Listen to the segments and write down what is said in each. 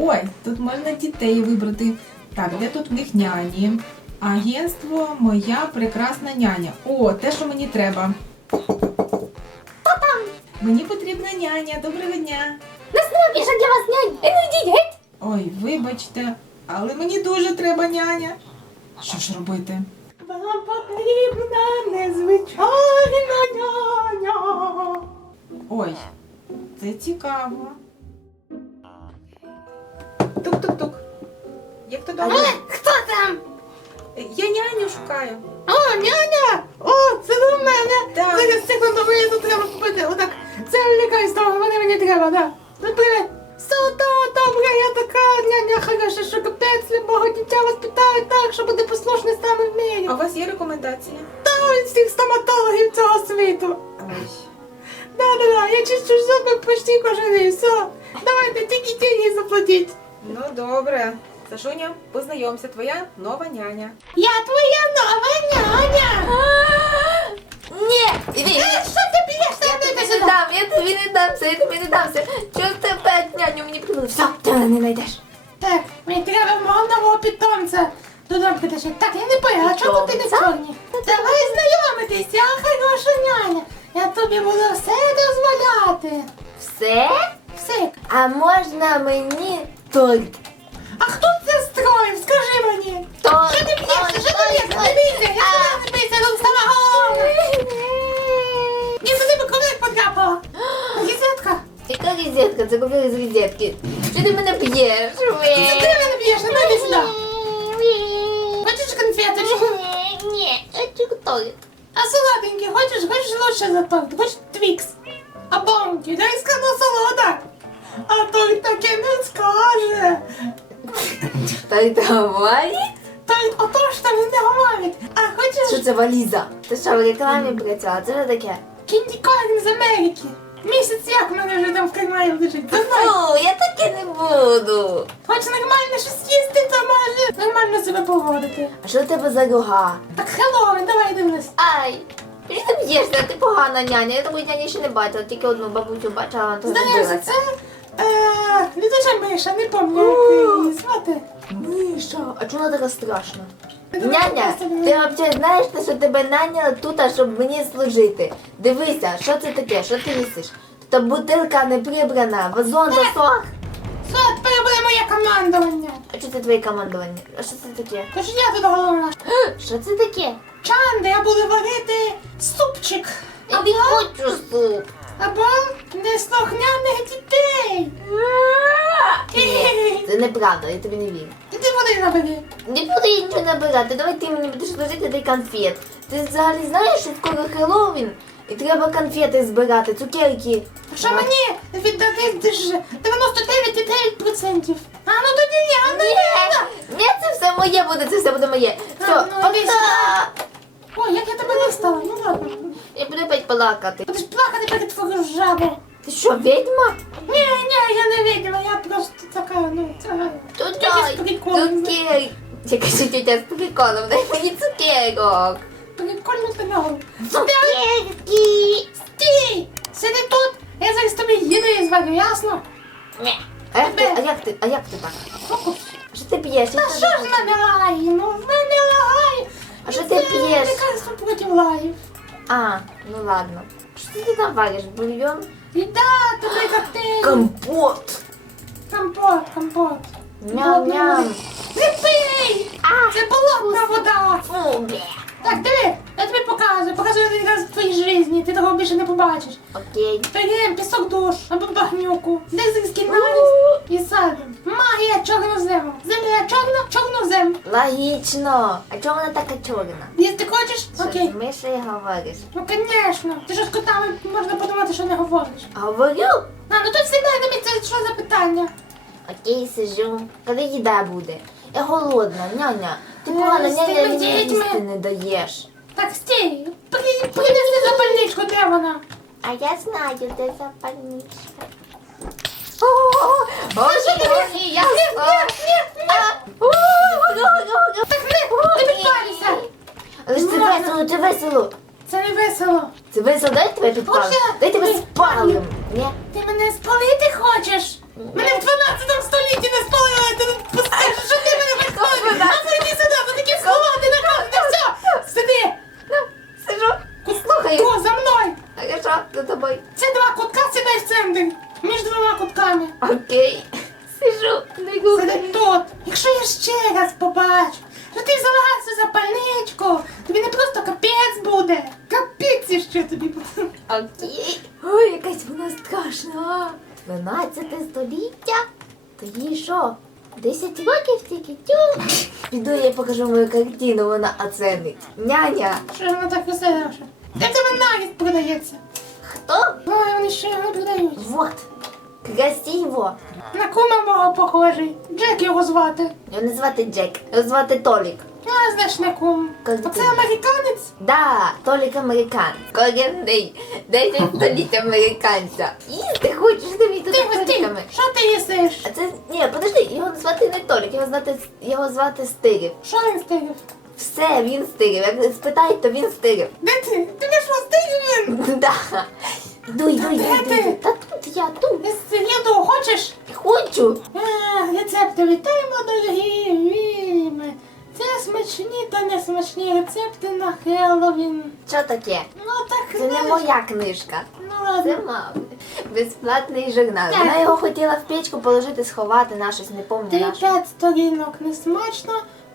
Ой, тут можна дітей вибрати. Так, де тут в них няні? Агентство Моя прекрасна няня. О, те, що мені треба. Мені потрібна няня. Доброго дня. Нас більше для вас нянь. І не йдіть геть. Ой, вибачте, але мені дуже треба няня. Що ж робити? Вам потрібна незвичайна няня. Ой, це цікаво. Тук-тук-тук. Як то добре? Хто там? Я няню шукаю. О, няня! О, це ви в мене! Так. Зараз секунду, мені тут треба купити. Отак. Це лікарство, вони мені треба, да. Ну, привіт. Все, добре, я така няня хороша, що капець любого дитя воспитаю так, що буде послушний саме А у вас є рекомендації? Та від всіх стоматологів цього світу. Ой. Да-да-да, я чищу зуби почти кожен день, все. Добре. Сашуня, познайомся, твоя нова няня. Я твоя нова няня. Ні, іди. Що ти б'єшся? Я тобі не дам, я тобі не дамся, я тобі не дамся. Чого ти опять няню мені придумав? Все, ти мене не знайдеш. Так, мені треба мого нового питомця. Додому притащити. Так, я не поняла, а чому ти не Питомця? чорні? Давай знайомитись, я хороша няня. Я тобі буду все дозволяти. Все? Все. А можна мені торт? А хто це строїв? Скажи мені. Торт. Що ти б'єшся? Що ти Я не. Ні, туди потрапила. Гізетка. Яка розетка? Це купили з розетки. Чи ти мене б'єш? Це ти мене б'єш, ну йди сюди. Хочеш конфеточку? Ні, хочу торт. А салатенький хочеш? Хочеш лучше за торт? Хочеш твікс? А бомки, дай скажу солода. А той таке не скаже. Торт говорить? Той ото ж там не говорить. А Що це валіза? Ти що, в рекламі працювала? Це що таке? кінді з Америки? Місяць як мене вже там в кармані лежить. Фу, я таке не буду. Хочеш нормально щось їсти, то може нормально себе поводити. А що у тебе за рога? Так Хеллоуін, давай дивись. Ай, що ти б'єшся? Ти погана няня. Я такої няні ще не бачила, тільки одну бабусю бачила, вона теж Здається, це е, літуча миша, не пам'ятаю, звати. Миша, а чому вона така страшна? Няня, ти взагалі знаєш, те, що тебе наняли тут, щоб мені служити? Дивися, що це таке, що ти їсиш? Та бутилка не прибрана, вазон засох. Все, тепер буде моє командування. А що це твоє командування? А що це таке? Тож я тут головна. Що це таке? Чанди, я буду варити супчик. Я не хочу суп. Або неслухняних дітей. Ні, це неправда, я тобі не вірю. Іди води набери. Не буду я нічого набирати, давай ти мені будеш служити дай конфет. Ти взагалі знаєш, що скоро Хеллоуін? І треба конфети збирати, цукерки. Що мені віддати ти 99,9%. А ну тоді я, ну я. Ні, це все моє буде, це все буде моє. Все, А, ну. Ой, як я тебе не стала, ну ладно. Я буду опять плакати. Будеш плакати перед твою жабу. Ти що, відьма? Ні, ні, я не виділа, я просто така, ну. То Якийсь дай прикол. цукерки. Я кажу, тетя з приколом, дай мені цукерок. Прикольно ти ногу. Цукерки. Стій! Сиди тут, я зараз тобі їди зварю, ясно? Ні. А як ти, а як ти, а як ти так? Що ти п'єш? Та що ж в? Ну, в мене лагає. А що Це ти п'єш? Лікарство проти лагів. А, ну ладно. Що ти там вариш? Бульйон? І да, такий коктейль. Компот. Компот, компот. Ням-ням. Не пий! Це болотна вода. фу, бля. Так, диви, я тобі показую, показую один раз в твоїй житті, ти того більше не побачиш. Окей. Берем пісок душ або багнюку, дизельський наліз і садимо. Магія чорнозему. Земля чорна, чорнозем. Логічно. А чому вона така чорна? Їсти хочеш? Окей. Що, Миша і говориш? Ну, звісно. Ти ж з котами можна подумати, що не говориш. Говорю. А, ну тут сідай тобі це що за питання? Окей, сижу. Коли їда буде? Я голодна, няня. Ти Е, погана з няня мені дітьми. їсти не даєш. Так стій, при- принеси запальничку, де вона? А я знаю, де запальничка. О, Боже, ти я Так не, не підпалюйся. Але ж це весело, це весело. Це не весело. Це весело, дай тебе підпалимо. Дай тебе ні. спалимо. Ні? Ти мене спалити хочеш? Мене в 12 столітті не спалили, ти тут що ти мене підпалив. А прийди сюди, бо такі сховати на камінь, все. Сиди, слухаю. Хто за мною? А я що за тобою? Ці два кутка сідай в центр. Між двома кутками. Окей. Сижу, не гугаю. Сиди тут. Якщо я ще раз побачу, що ти взяла цю запальничку, тобі не просто капець буде. Капець ще тобі буде. Окей. Ой, якась вона страшна. 12 століття? То їй що? 10 років тільки тю. Піду я покажу мою картину, вона оценить. Няня. Що вона так веселіша? Де в тебе наїзд продається? Хто? Ой, вони ще його продають. Вот. Красиво. На кума мого похожий. Джек його звати. Його не звати Джек, його звати Толік. А, знаєш, не кум. Як Оце американець? Да, Толік американ. Корінний. 10 століть американця. Їсти хочеш тобі тут Тихо, тихо. толіками. Що ти їсиш? А це, ні, подожди, його звати не Толік, його звати, його звати Стирів. Що він стигав? Все, він стирив. Як спитають, то він стирив. Де ти? Ти не що стигав він? Да. Де йду, ти? йду. Та тут я тут. З їду хочеш? Хочу. А, рецепти вітаємо, дорогі вільми. Це смачні та не смачні рецепти на Хеллоуін. Що таке? Ну так Це не знаєш. моя книжка. Ну Це ладно. мами. Безплатний журнал. Так. Вона його хотіла в печку положити, сховати на щось, не пам'ятаю на що. 3-5 сторінок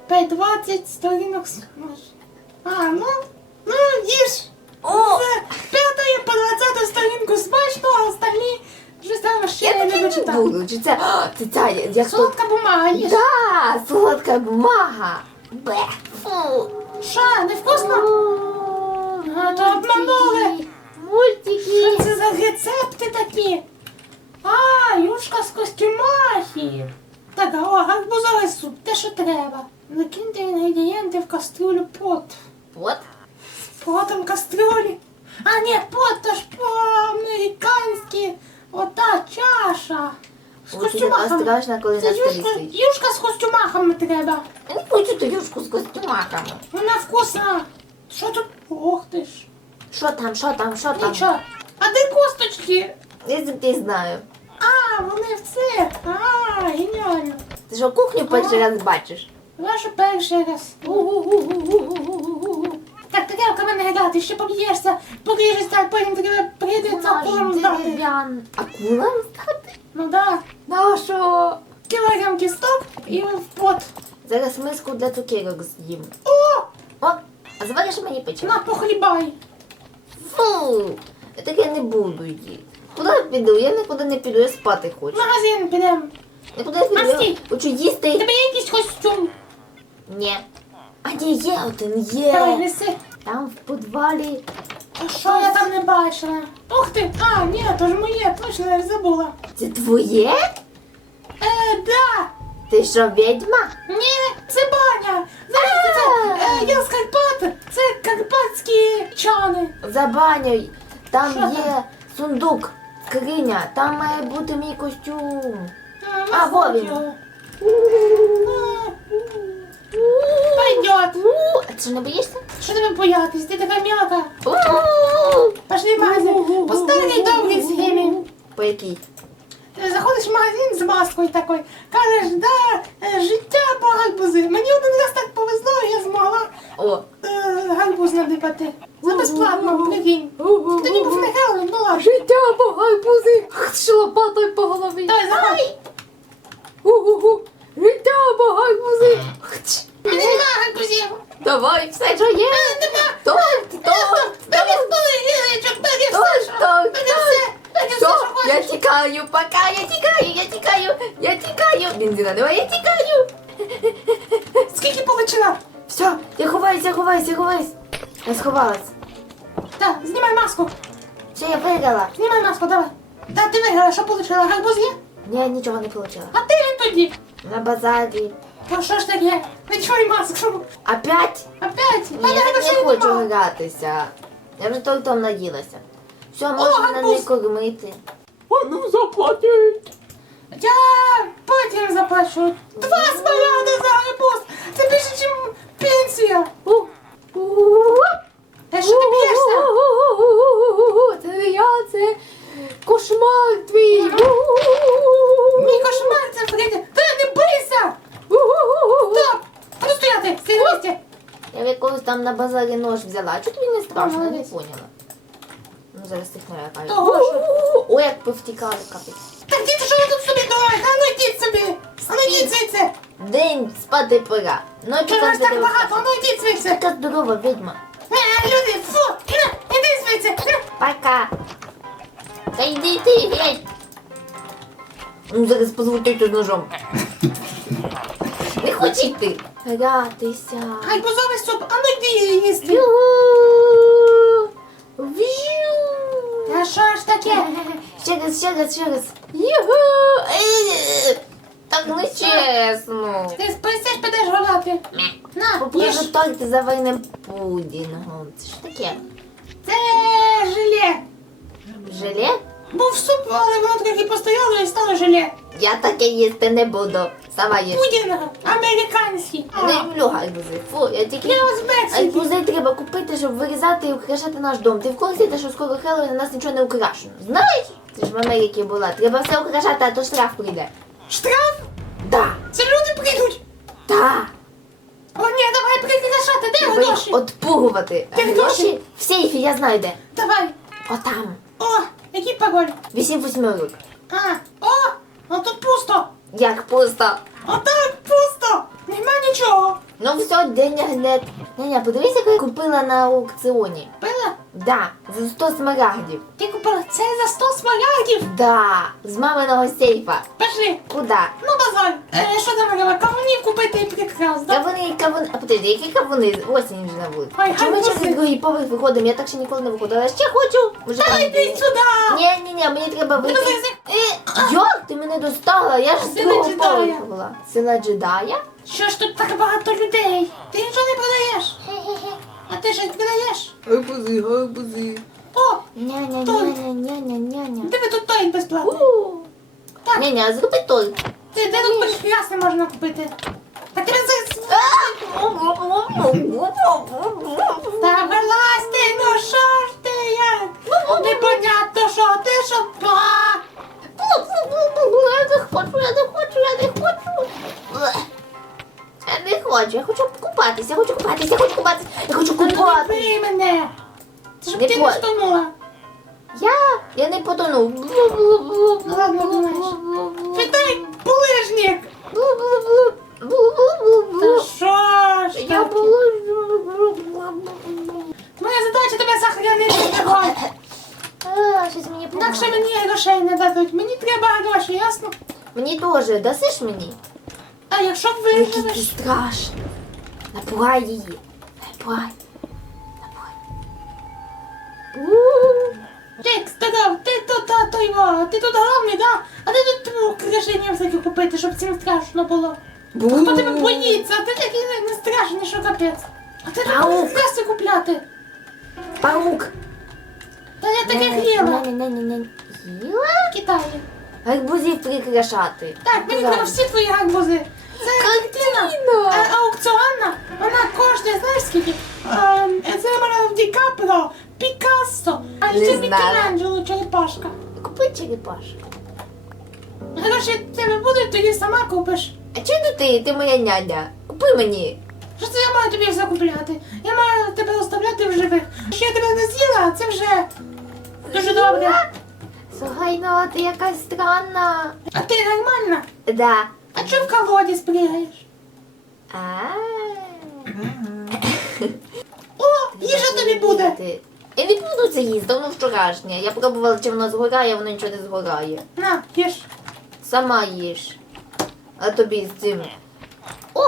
не смачно, 5-20 сторінок смачно. А, ну, ну їж. О! З п'ятої по 20 сторінку смачно, а остальні вже там ще Я не таке не дочитав. буду. Чи це, А, це ця, як. Солодка бумага їж. Да, солодка бумага. Бе. Фу. Що, невкусно? А, то обманули. Мультики. Що це за рецепти такі? А, юшка з костюмахи. Так, о, гарбузовий суп, те, що треба. Накиньте інгредієнти в каструлю пот. От. Потом кастрюлі. А ні, пот, то ж по-американськи. Ота чаша. З це така коли Це юшка, юшка з костюмахами треба. Я не хочу ту юшку з костюмаками. Вона вкусна. Що тут? Ох ти ж. Що там, що там, що там? Нічого. А де косточки? Я звідти знаю. А, вони в це. А, геніально. Ти що, кухню перший раз бачиш? Ваша перший раз. Так, тарілка мене грати, ще поб'єшся, поріжешся, а потім тебе прийдеться акулам здати. дерев'ян. Акулам здати? Ну да. На що? Кілограм кісток і в пот. Зараз миску для цукерок з'їм. О, О, а звариш мені печення? на, похлібай. Фу, я таке не буду їсти. Куди я піду? Я нікуди не піду, я спати В хочу. магазин підемо. Нікуди я піду, Настій. я хочу їсти. Тебе є якийсь костюм? Ні. А ні, є один, Давай, є. неси. Там в підвалі. А що я там не бачила? Ух ти, а, ні, то ж моє, точно я ж забула. Це твоє? Е, да. Ти що, відьма? Ні, це баня. Знаєш, це, е, я з Карпат, це карпатські чани. За баню. Там Що є сундук, скриня. Там має бути мій костюм. А, А, вот во він. його. Пойдет. А ти що не боїшся? Що тебе боятись? Ти така м'яка. Пошли в магазин. По старій добрій схемі. По якій? Ти Заходиш в магазин з маскою такою, кажеш, да, е, життя по гарбузи. Мені один раз так повезло, я змогла О. е, гарбуз надипати. За безплатно, прикинь. Тоді був не Хеллоуін, ну ладно. Життя по гарбузи. Що лопатою по голові. Давай, заходь. Гу-гу-гу. Життя по нема гарбузів. Давай, все, що є. Мене нема. Торт, торт, торт. Торт, торт, що я тікаю, пока, я тікаю, я тікаю, я тікаю. Бензина немає, я тікаю. Скільки получила? Все, я ховаюсь, я ховаюсь, я сховалась. Так, знімай маску. Все, я виграла. Знімай маску, давай. Так, ти виграла, що получила? Гарбуз є? Ні, нічого не отримала. А ти тоді? На базарі. Ну що ж таке? Надівай маску. Опять? Опять? Ні, я я не хочу гратися. Я вже тільки там наділася. Все, можна мене гарбуз. не кормити. Вони заплатять. Я потім заплачу. Два снаряди за гарбуз. Це більше, ніж на базарі нож взяла. Чого тобі не страшно? Я не поняла. Ну зараз тих налякаю. Того що? Ой, як повтікали капець. Так діти, що ви тут собі думаєте? А ну йдіть собі. день спати пора. Чого там ж так багато? Ну йдіть звідси. Така здорова відьма. Е, люди, фу, е, іди звідси. Е. Пока. Та йди ти геть. Ну, зараз позву тетю з ножом. Не хоче йти. Гратися. Гарбузовий суп, а ну йди їсти. Ю. Вжу. А що ж таке? Ще раз, ще раз, ще раз. Юху. Е, Так нечесно. Ти списиш, підеш гуляти. На, їж. Попробуй торт з заварним пудінгом. Це що таке? Це желе. Желе? Був суп, але воно трохи постояло і стало желе. Я таке їсти не буду. Сама їж. Пудінг американський. Не люблю гарбузи. Фу, я тільки... Я узбекський. Гарбузи треба купити, щоб вирізати і украшати наш дом. Ти в курсі, те, що скоро Хеллоуін, у нас нічого не украшено. Знаєш? Ти ж в Америці була. Треба все украшати, а то штраф прийде. Штраф? Да. Це люди прийдуть. Да. О, ні, давай прикрашати, де Треба їх гроші? отпугувати. Де Гроші в сейфі, я знаю де. Давай. Отам. О, який пароль? Вісім восьмерок. А, о. Як пусто. А так пусто. Нема нічого. Ну все, Деня гнет. Няня, подивись, яку я купила на аукціоні. Пила? Да, за 100 смарагдів. Ти купила це за 100 смарагдів? Да, з маминого сейфа. Пішли. Куда? Ну, базар. Е, що там треба? Кавунів купити і прикрас, да? Кавуни, кавуни. А подожди, які кавуни? Осінь вже на вулиці. Ой, Чому ми гарбузи. через другий поверх виходимо? Я так ще ніколи не виходила. Я ще хочу. Може, Та там йди сюди. Ні, ні, ні, мені треба вийти. Ти Е, Як ти мене достала? Я ж з Сила другого джедая. поверху була. Сила джедая? Що ж тут так багато людей? Ти нічого не продаєш. А ти щось продаєш? Гарбузи, гарбузи. Няня, Той. няня, няня, няня. диви тут той безплатний. Так. Няня, зроби торт. Ти де тут прикраси можна купити? Так тебе. Та вилазь ти, ну що ж ти як? Непонятно що, ти що? Ба! Я не хочу, я не хочу, я не хочу. Я не хочу, я хочу купатися, я хочу купатися, я хочу купатися, я хочу Та ну не купатися. бий мене! Не ти не стонула. Я, я не потонув. Ну думаєш. Та що ж Я? Моя задача тебе сохранити вогонь. А, Щось мені Інакше помагає. мені грошей не дадуть. Мені треба гроші, ясно? Мені теж, дасиш мені? А якщо Який ти виживеш? страшний. Напугай її. Напугай. Купити, щоб всім страшно було. Хто тебе боїться? А ти такий не, не страшний, що капець. А ти будеш краси купляти. Паук. Та я таке хліла Не-не-не-не-не. Їла? в Китаї. Гарбузів прикрашати. Так, мені треба всі твої гарбузи. Це картина е, аукціонна. Вона коштує, знаєш скільки? Ем, Це Леонардо Ді Капро, Пікассо, а Не це знаю. Мікеланджело черепашка. Купи черепашку. Гроші в тебе будуть, тоді сама купиш. А чого не ти? Ти моя няня. Купи мені. Що це я маю тобі все купляти? Я маю тебе оставляти в живих. Що я тебе не з'їла, це вже дуже добре. Слухай, ну ти якась странна. А ти нормальна? Да. А чого в колоді спрягаєш? А. О, їжа тобі буде! Ти- Я не буду це їсти, воно вчорашнє. Я пробувала, чи воно згорає, воно нічого не згорає. На, їж. Сама їж. А тобі з цим. О!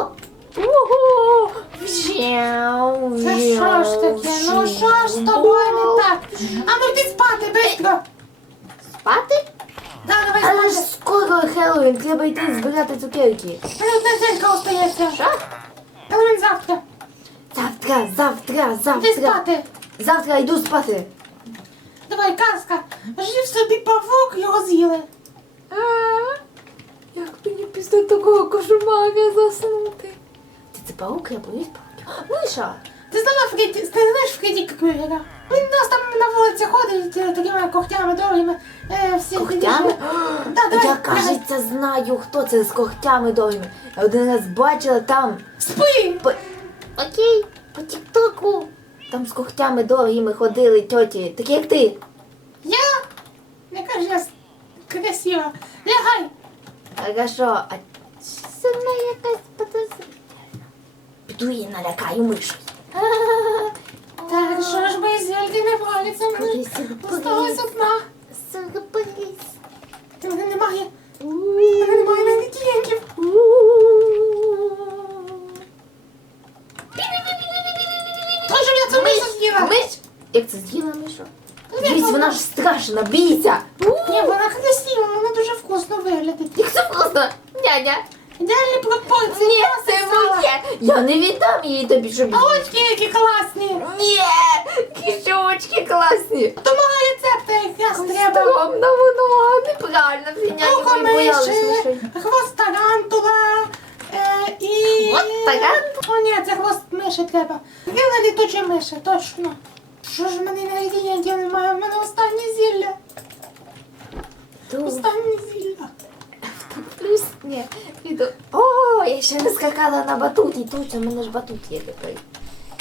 Ого! Вжяу, Це що ж таке? Ну що ж з тобою не так? А ну йди спати, бистро! Спати? Да, давай Але ж спати. скоро Хеллоуін, треба йти збирати цукерки. Мене одна зелька остається. Що? Він завтра. Завтра, завтра, Йди завтра. спати. Завтра йду спати. Давай, казка. Жив собі павук, його з'їли. Як мені після такого кошмаря заснути? Ти це паук, я боюсь пауків. Миша! Ти знала Фредді, ти знаєш Фредді Крюгера? Він у нас там на вулиці ходить е, такими когтями довгими. Е, всі Когтями? Да, давай, Я, давай. кажеться, знаю, хто це з когтями довгими. Я один раз бачила там. Спи! Окей, по тіктоку. Там з когтями довгими ходили тьоті, такі як ти. Я? Не кажи, я с- красива. Лягай. Хорошо, а це вона якась подозріла. піду і налякаю мишу. Так, що ж мої зельки не валяться мене? Осталась одна. Сюрприз. Ти мене немає. Мене немає інгредієнтів. Тож я це мишу з'їла. Миш? Як це з'їла мишу? Дивись, вона ж страшна, бійся. Ні, вона красива, вона дуже вкусно виглядить. Як це вкусно, няня. Ідеальні пропорції. Ні, це моє. Я не віддам її тобі, щоб... А очки які класні. Ні, кишочки класні. То мого рецепта якраз треба. Стромно воно, неправильно, Око миші, хвост тарантула е, і... Хвост тарантула? О, ні, це хвост миші треба. Віла літучі миші, точно. Що ж в мене інгредієнтів немає? В мене останнє зілля. Ту. Останнє зілля. Плюс, ні, піду. О, я ще не скакала на батуті. Точно, у мене ж батут є тепер.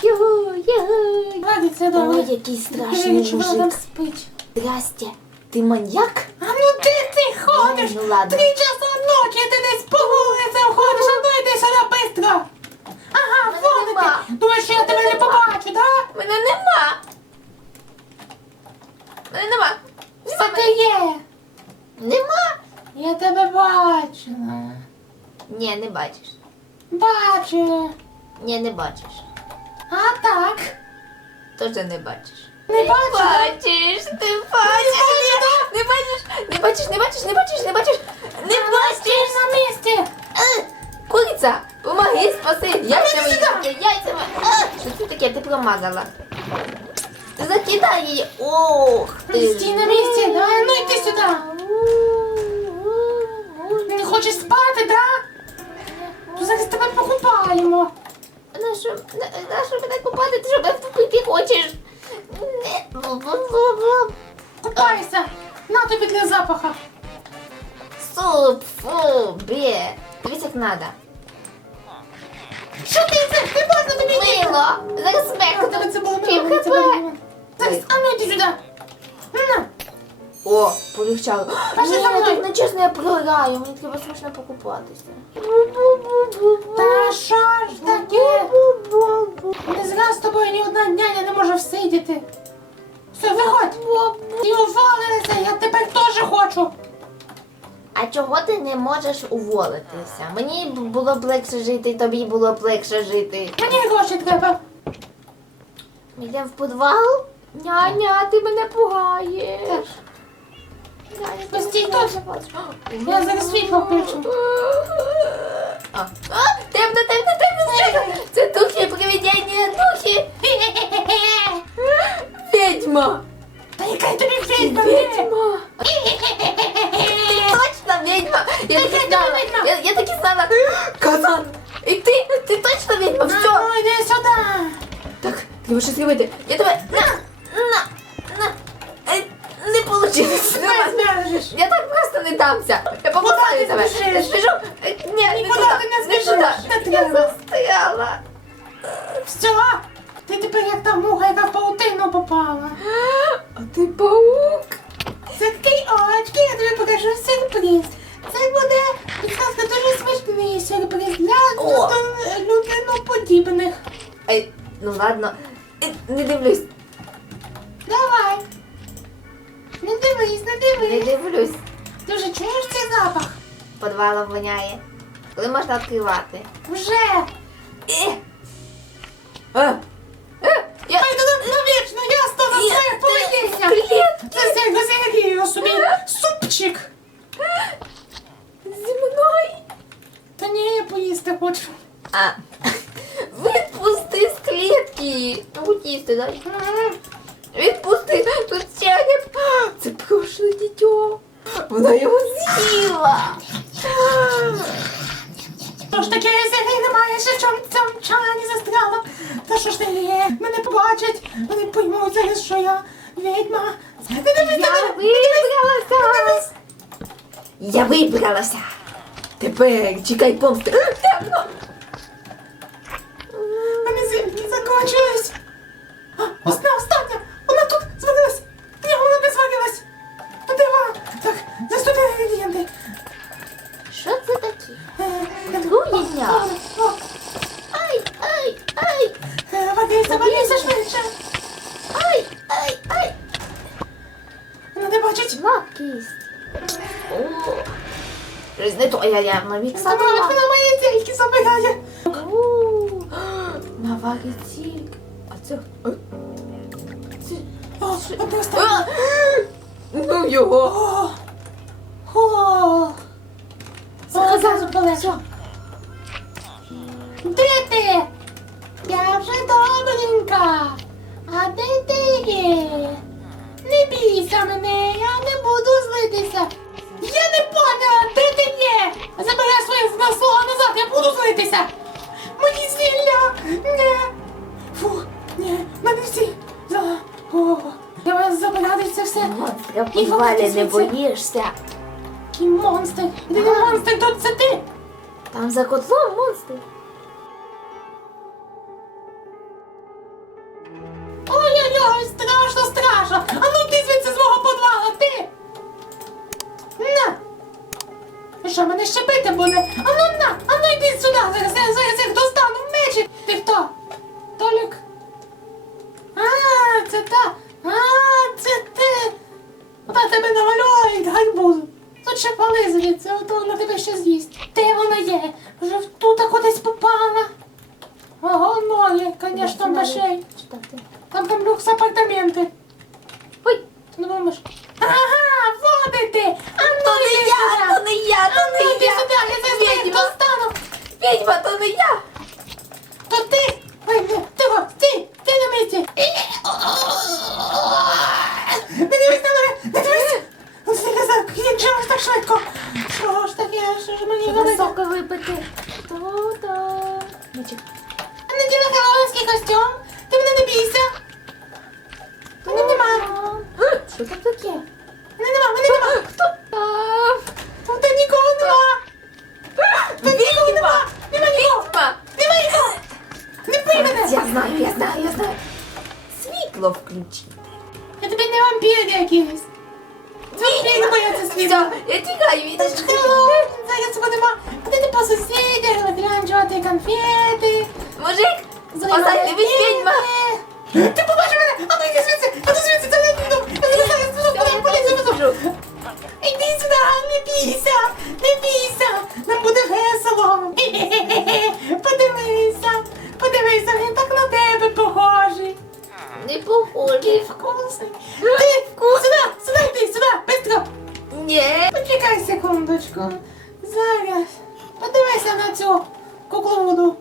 Його, його. Ладно, це добре. Ой, який страшний там мужик. спить? Здрасте. Ти маньяк? А ну де ти ходиш? Ну, ладно. Три часа ночі ти десь по вулицям ходиш, а ну йди сюди бистро. Ага, Мене вон нема. ти. Думаєш, що я тебе не побачу, да? Мене нема. Мене нема. Що ти є? Нема. Я тебе бачила. Ні, не бачиш. Бачу. Ні, не бачиш. А так. Теж не бачиш. Не бачу. Бачиш, ти бачиш. Не бачиш, не бачиш, не бачиш, не бачиш, не бачиш, не бачиш. на місці. Е, Куриця, помоги, спаси. Яйцями, сюди. яйцями. Е, Що це таке? Ти промазала. Закидай її. Ох ти. Стій на місці. Давай, ну йди сюди. Не хочеш спати, да? То зараз тебе покупаємо. На що, на, на що мене купати? Ти що мене хочеш? Купайся. На тобі для запаха. Суп, фу, бе. Дивись, як надо. Що ти це? Не можна тобі. Мило. Зараз було це було мило. Зараз, а ну йди сюди. О, полегчало. Ні, за так нечесно я програю. Мені треба срочно покупатися. Та що ж таке? Не зря з тобою ні одна няня не може всидіти. Все, виходь. І уволилися, я тепер теж хочу. А чого ти не можеш уволитися? Мені б було б легше жити, тобі було б легше жити. Мені гроші треба. Ми йдемо в підвал? Няня, ти мене пугаєш. Так. Няня, Ну, стій ти тут. мене пугаєш. Я зараз світло включу. А, а, темно, темно, темно, що це? Це духи, привидення, духи. Ведьма. Та яка я тобі відьма? Ведьма. Точно ведьма. Я так і знала. ведьма. Я, я так і знала. Казан. І ти, ти точно ведьма. Все. Ну, йди сюди. Так, треба щось робити. Я тебе на, на, на. Ай, Не Получилось. Не збережеш. Я так просто не дамся. Я ти тебе. Я збіжу. Е, Ні, не туди. ти не Не Я треба. застряла. Все. Ти тепер як та муха, яка в паутину попала. А ти паук. Закрий очки, я тобі покажу сюрприз. Це буде, підказка, дуже смішний сюрприз для О. просто людиноподібних. Ай, ну ладно. Е, Не дивлюсь. Воняє. Коли можна відкривати? Вже. Е. Е. догадалася. Тепер чекай помсти. Е, е, ну. Темно. Мені тут звалилась. Ні, вона не звалилась. Де вона? Так, заступи інгредієнти. Що це таке? Е, ай, ай, ай. Вадися, вадися швидше. Ай, ай, ай. Вона не бачить. Слабкість я явно Сама міксанула. вона мої тільки забирає. Наварить тільки. А це... Це... А просто... Ну його. Де ти? Я вже добренька. А де ти є? Не бійся мене, я не буду злитися. Я не поняла, де? Забирай своє слово назад, я буду злитися. Мені зілля. Не. Фу, ні, мене всі. За- О, я вас забирати це все. Монстра в І підвалі не звідси. боїшся. Який монстр. Де не монстр, тут це ти. Там за котлом монстр. Відьма, то не я. То ти! Ну, тихо, стій! ти на місці! Не дивись на мене! Не дивись! Це казав, як же ж так швидко? Що ж таке, що ж мені робити? Високо випити. Я наділа хеллоуінський костюм. Вампір якийсь. Вампір не бояться світла. я тікаю Це від зараз будемо ходити по сусідях, виглянчувати конфети. Мужик, спасай, ти відьма. Ти побачив мене! А ну йди звідси! А ну звідси, це не дом! Я зараз зараз туди туди поліцію везу! Іди сюди, не бійся! Не бійся! Нам буде весело! Подивися! Подивися, він так на тебе похожий! Не похоже. похожий. Вкусний! Ти! Сюди! Сюди йди! Сюди! Бистро! Ні. Почекай секундочку. Зараз. Подивися на цю кукловоду.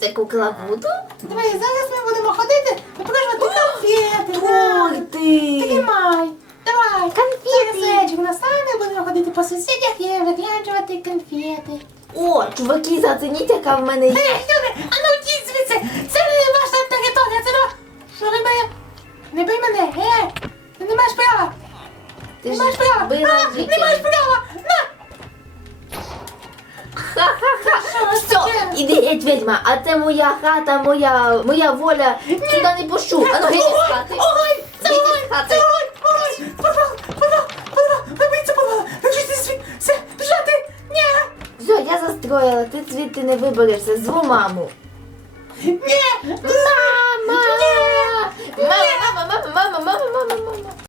Це кукла Вуду? Диви, зараз ми будемо ходити і покажемо конфети. Торти. Тримай. Давай. Конфети. Зараз Лечик настане, будемо ходити по сусідях і виглянчувати конфети. О, чуваки, зацініть, яка в мене є. Ей, люди, а мене, ей. Ти не маєш права. Ти Не маєш права. А, не маєш права. На. Ха-ха-ха. Все, іди геть, відьма, а це моя хата, моя, моя воля. Сюди не пущу. А ну геть з хати. Огонь! Це Геть огонь! хати. Це огонь! Огонь! Все! Біжати! Ні! Все, я застроїла, ти звідти не виберешся, зву маму. Ні! 마마마마마마